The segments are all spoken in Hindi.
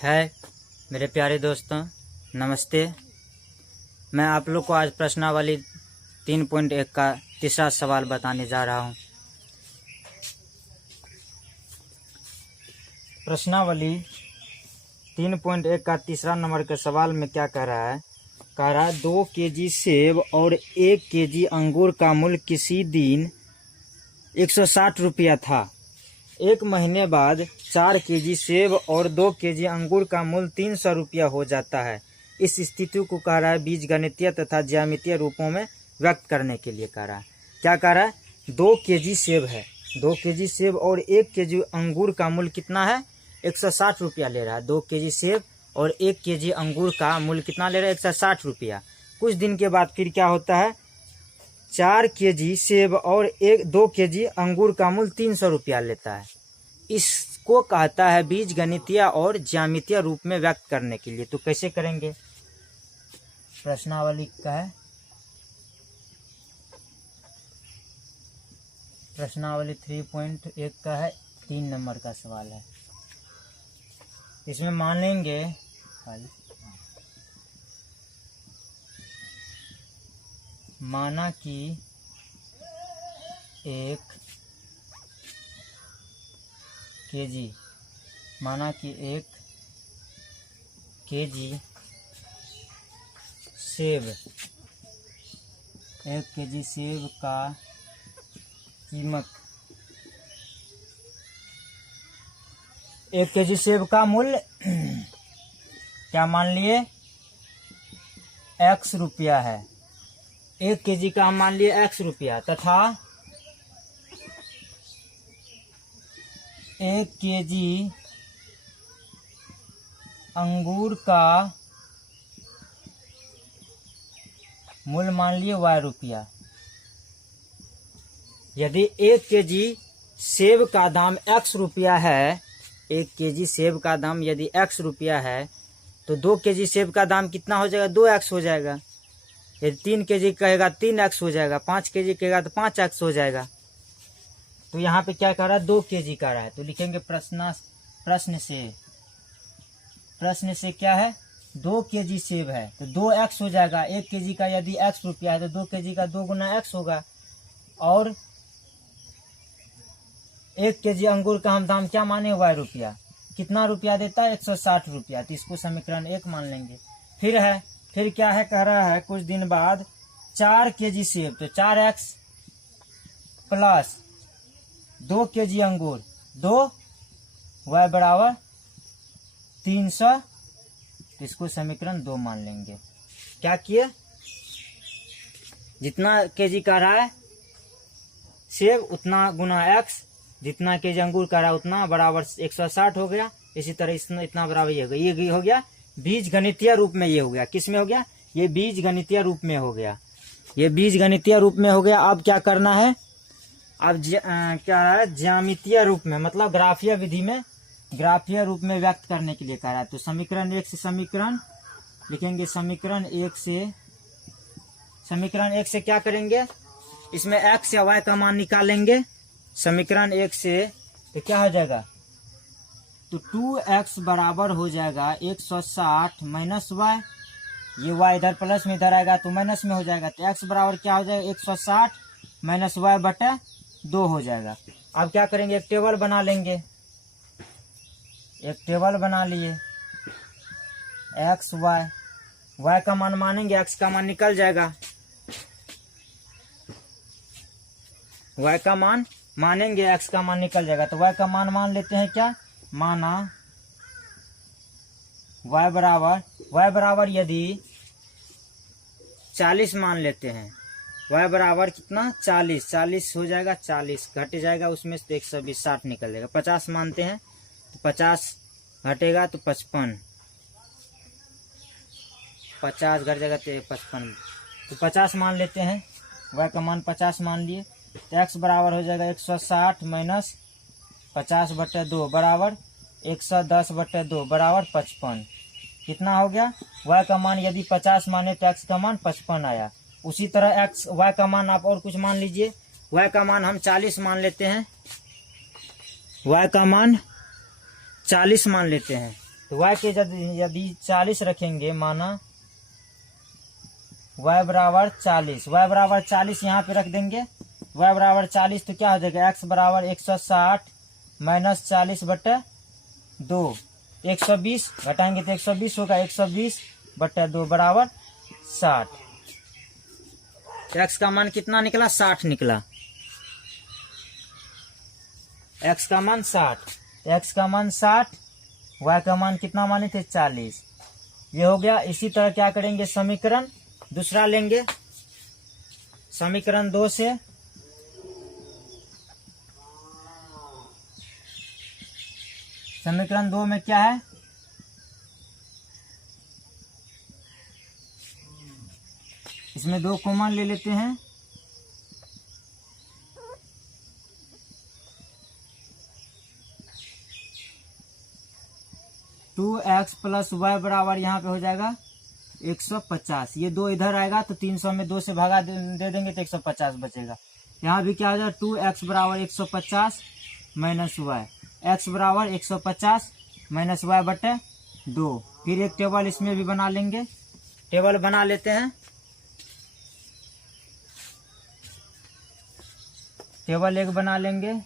है मेरे प्यारे दोस्तों, नमस्ते। मैं आप लोग को आज प्रश्नावली 3.1 का तीसरा सवाल बताने जा रहा हूँ। प्रश्नावली 3.1 का तीसरा नंबर के सवाल में क्या कह रहा है? कह रहा है 2 केजी सेब और 1 केजी अंगूर का मूल्य किसी दिन 160 रुपया था। 1 महीने बाद 4 केजी सेब और 2 केजी अंगूर का मूल्य 300 रुपया हो जाता है। इस स्थिति को कह रहा है बीजगणितीय तथा ज्यामितीय रूपों में व्यक्त करने के लिए कह रहा है। क्या कह रहा है? 2 केजी सेब है, 2 केजी सेब और 1 केजी अंगूर का मूल्य कितना है? 160 रुपया ले रहा है। 2 केजी सेब और 1 केजी अंगूर का मूल्य कितना ले रहा है? 160 रुपया। कुछ दिन के बाद फिर क्या होता है? 4 केजी सेब और 2 केजी अंगूर का मूल्य 300 रुपया लेता है। इसको कहता है बीजगणितीय और ज्यामितीय रूप में व्यक्त करने के लिए। तो कैसे करेंगे? प्रश्नावली का है, प्रश्नावली 3.1 का है, 3 नंबर का सवाल है। इसमें मान लेंगे माना कि 1 केजी, माना कि 1 केजी सेब, 1 केजी सेब का कीमत, 1 केजी सेब का मूल्य क्या मान लिए? x रुपया है। 1 केजी का मान लिए x रुपया तथा 1 केजी अंगूर का मूल्य मान लिए y रुपया। यदि 1 केजी सेब का दाम x रुपया है, 1 केजी सेब का दाम यदि x रुपया है तो 2 केजी सेब का दाम कितना हो जाएगा? 2x हो जाएगा। यदि 3 केजी कहेगा 3x हो जाएगा, 5 केजी कहेगा तो 5x हो जाएगा। तो यहाँ पे क्या कर रहा है? 2 केजी का रहा है। तो लिखेंगे प्रश्न से क्या है? 2 केजी सेब है तो 2x हो जाएगा। 1 केजी का यदि x रुपया है तो 2 केजी का 2 गुना x होगा। और 1 केजी अंगूर का हम दाम क्या माने? y रुपया। कितना रुपया देता है? 160 रुपया। तो इसको समीकरण 1 मान लेंगे। फिर क्या है? कह रहा है कुछ दिन बाद 4 केजी सेब, तो 4x प्लस 2 केजी अंगूर, 2y बराबर 300। तो इसको समीकरण 2 मान लेंगे। क्या किए? जितना केजी का रहा है सेब उतना गुना x, जितना केजी अंगूर का रहा उतना बराबर 160 हो गया। इसी तरह इतना बराबर ये हो गया बीज गणितीय रूप में। ये हो गया किस में हो गया? ये बीज गणितीय रूप में हो गया। ये बीज गणितीय रूप में हो गया। अब क्या करना है? अब क्या है? ज्यामितीय रूप में, मतलब ग्राफीय विधि में, ग्राफीय रूप में व्यक्त करने के लिए कह रहा है। तो समीकरण 1 से समीकरण लिखेंगे। समीकरण 1 से क्या करेंगे? इसमें x या y का मान निकालेंगे। समीकरण 1 से तो क्या हो जाएगा? तो 2x बराबर हो जाएगा 160 माइनस y। ये y इधर प्लस में इधर आएगा तो माइनस में हो जाएगा। तो x बराबर क्या हो जाएगा? 160 माइनस y बटे 2 हो जाएगा। अब क्या करेंगे? एक टेबल बना लेंगे। एक टेबल बना लिए। x y का मान मानेंगे, x का मान निकल जाएगा। y का मान मानेंगे, x का मान निकल जाएगा। तो y का मान लेते हैं क्या? माना y बराबर यदि 40 मान लेते हैं। y बराबर कितना? 40 हो जाएगा। 40 घट जाएगा उसमें से तो 120, 60 निकल जाएगा। 50 मानते हैं तो 50 घटेगा तो 55, 50 घट जाएगा तो 55। तो 50 मान लेते हैं। y का मान 50 मान लिए। तो x बराबर हो जाएगा 160 माइनस 50 बटे 2 बराबर 110 बटे 2 बराबर 55। कितना हो गया? y का मान यदि 50 माने तो x का मान 55 आया। उसी तरह y का मान आप और कुछ मान लीजिए। y का मान हम 40 मान लेते हैं। y का मान 40 मान लेते हैं। तो y के यदि 40 रखेंगे, माना y बराबर 40, y बराबर 40 यहाँ पे रख देंगे, y बराबर 40 तो क्या हो जाएगा, x बराबर 160 माइनस 40 बटे 2, 120 घटाएंगे तो 120 होगा, 120 बटे 2 बराबर 60। x का मान कितना निकला, 60 निकला, x का मान 60, x का मान 60, y का मान कितना माने थे, 40। ये हो गया। इसी तरह क्या करेंगे, समीकरण दूसरा लेंगे, समीकरण 2 से समीकरण 2 में क्या है, इसमें 2 कॉमन ले लेते हैं, टू एक्स प्लस वाई बराबर यहाँ पे हो जाएगा 150। ये 2 इधर आएगा तो 300 में 2 से भागा दे देंगे तो 150 बचेगा। यहाँ भी क्या हो जाएगा, 2x बराबर 150 माइनस वाई, एक्स बराबर 150 माइनस वाई बटे 2। फिर एक टेबल इसमें भी बना लेंगे, टेबल बना लेते हैं, टेबल एक बना लेंगे,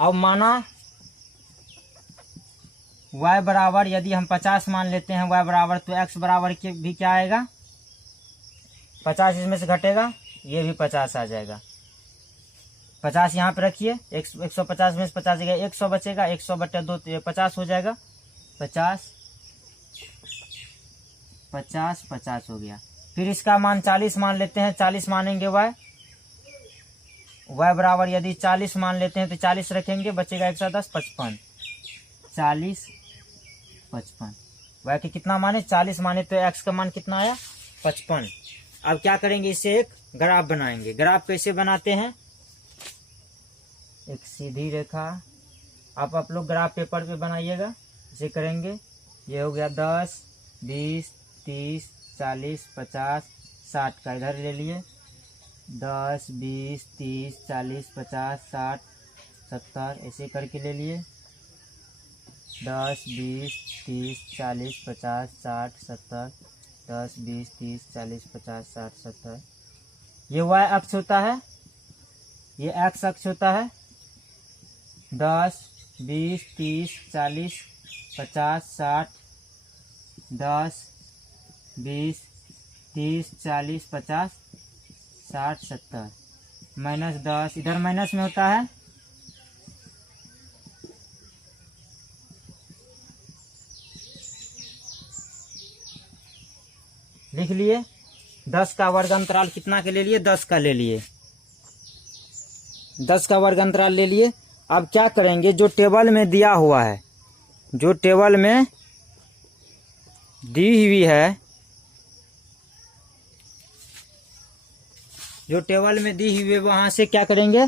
अब माना y बराबर, यदि हम 50 मान लेते हैं y बराबर, तो x बराबर के भी क्या आएगा, 50 इसमें से घटेगा, ये भी 50 आ जाएगा। 50 यहाँ पे रखिए, 150 में से 50 गया, 100 बचेगा, 100 बटे 2 तो ये 50 हो जाएगा, 50 50 50 हो गया। फिर इसका मान 40 मान लेते हैं, 40 मानेंगे y बराबर यदि 40 मान लेते हैं तो 40 रखेंगे, बचेगा 110, 55, 40 55। y के कितना माने, 40 माने तो x का मान कितना आया, 55। अब क्या करेंगे, इससे एक ग्राफ बनाएंगे। ग्राफ कैसे बनाते हैं, एक सीधी रेखा, आप लोग ग्राफ पेपर पे बनाइएगा, इसे करेंगे। ये हो गया 10 20 30 40 50 60 का इधर ले लिए, 10 20 30 40 50 60 70 ऐसे करके ले लिए, 10 20 30 40 50 60 70, 10 20 30 40 50 60 70। ये y अक्ष होता है, ये x अक्ष होता है, 10 20 30 40 50 60, 10 20 30 40 50 60 70, माइनस 10 इधर माइनस में होता है, लिख लिए। 10 का वर्ग अंतराल कितना के ले लिए, 10 का ले लिए, 10 का वर्ग अंतराल ले लिए। अब क्या करेंगे, जो टेबल में दिया हुआ है, जो टेबल में दी हुई है, जो टेबल में दी हुई है वहां से क्या करेंगे,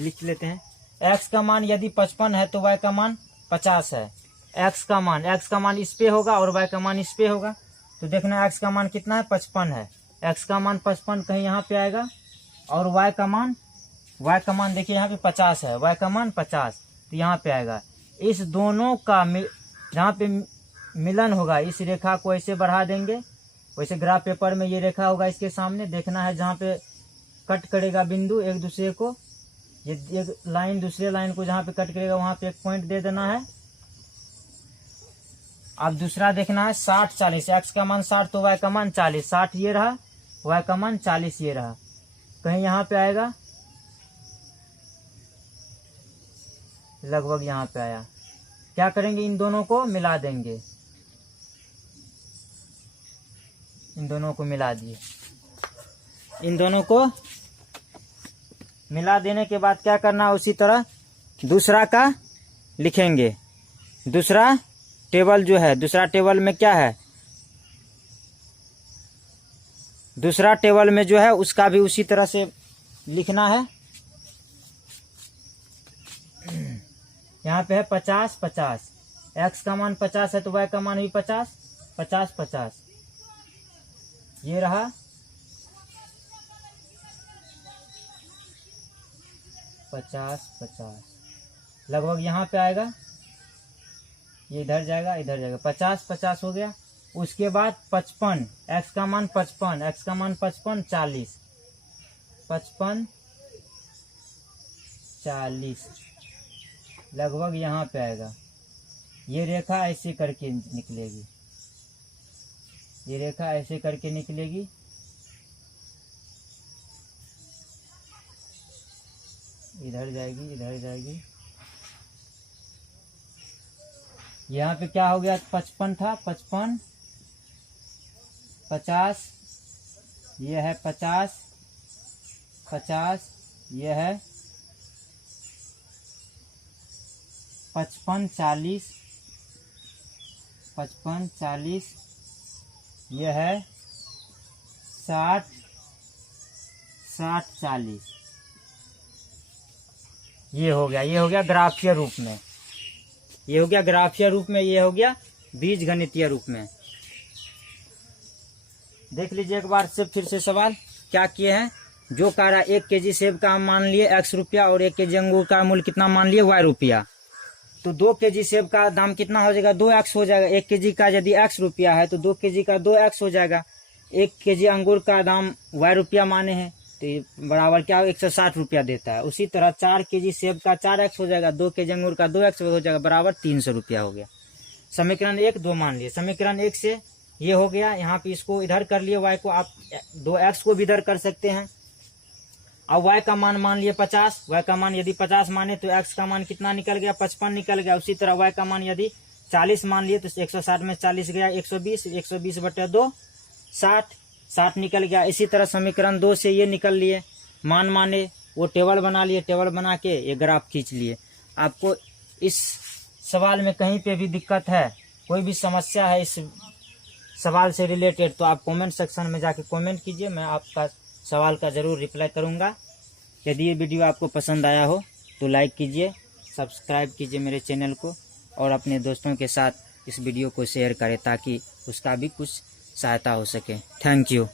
लिख लेते हैं। x का मान यदि 55 है तो y का मान 50 है। x का मान इस पे होगा और y का मान इस पे होगा, तो देखना x का मान कितना है, 55 है। x का मान 55 कहीं यहाँ पे आएगा, और y का मान देखिए यहाँ पे 50 है, y का मान 50 तो यहाँ पे आएगा। इस दोनों का जहाँ पे मिलन होगा, इस रेखा को ऐसे बढ़ा देंगे, वैसे ग्राफ पेपर में ये रेखा होगा, इसके सामने देखना है जहाँ पे कट करेगा बिंदु एक दूसरे को, ये एक लाइन दूसरे लाइन को जहाँ पे कट करेगा वहाँ पे एक पॉइंट दे देना है। अब दूसरा देखना है 60 40, x का मान 60 तो y का मान 40, 60 ये रहा, y का मान 40 ये रहा, कहीं यहाँ पे आएगा, लगभग यहाँ पे आया। क्या करेंगे, इन दोनों को मिला देंगे, इन दोनों को मिला दिए। इन दोनों को मिला देने के बाद क्या करना, उसी तरह दूसरा का लिखेंगे। दूसरा टेबल जो है, दूसरा टेबल में क्या है, दूसरा टेबल में जो है उसका भी उसी तरह से लिखना है। यहाँ पे है 50 50, x का मान 50 है तो y का मान भी 50 50 50, ये रहा 50 लगभग यहाँ पे आएगा, ये इधर जाएगा इधर जाएगा, 50 हो गया। उसके बाद 55, x का मान 55, x का मान 55, 40, 55 40 लगभग यहाँ पे आएगा। ये रेखा ऐसे करके निकलेगी, ये रेखा ऐसे करके निकलेगी, इधर जाएगी इधर जाएगी। यहाँ पे क्या हो गया, 55 था, 55 50, ये है 50 50, ये है 55 40, 55 40, ये है 60 40। ये हो गया ग्राफीय रूप में, ये हो गया ग्राफीय रूप में, ये हो गया बीजगणितीय रूप में। देख लीजिए एक बार से फिर से सवाल क्या किए हैं। जो कह रहा है 1 केजी सेब का मान लिए x रुपया और 1 केजी अंगूर का मूल्य कितना मान लिए y रुपया। तो 2 केजी सेब का दाम कितना हो जाएगा, 2x हो जाएगा। 1 केजी का यदि x रुपया है तो 2 केजी का 2x हो जाएगा। 1 केजी अंगूर का दाम y रुपया माने हैं तो बराबर क्या 160 रुपया देता है। उसी तरह 4 केजी सेब का 4x हो जाएगा, 2 केजी अंगूर का 2x हो जाएगा, बराबर 300 रुपया हो गया। समीकरण 1 2 मान लिए। समीकरण 1 से ये हो गया, यहाँ पे इसको इधर कर लिए, y को आप 2x को भी इधर कर सकते हैं। अब y का मान लिए 50, y का मान यदि 50 माने तो x का मान कितना निकल गया, 55 निकल गया। उसी तरह y का मान यदि 40 मान लिए तो 160 में 40 गया 120, 120 बटे 2 60 निकल गया। इसी तरह समीकरण 2 से ये निकल लिए, मान माने वो टेबल बना लिए, टेबल बना के ये ग्राफ खींच लिए। आपको इस सवाल में कहीं पे भी दिक्कत है, कोई भी समस्या है इस सवाल से रिलेटेड, तो आप कमेंट सेक्शन में जाके कमेंट कीजिए, मैं आपका सवाल का ज़रूर रिप्लाई करूंगा। यदि ये वीडियो आपको पसंद आया हो तो लाइक कीजिए, सब्सक्राइब कीजिए मेरे चैनल को, और अपने दोस्तों के साथ इस वीडियो को शेयर करें ताकि उसका भी कुछ सहायता हो सके। Thank you.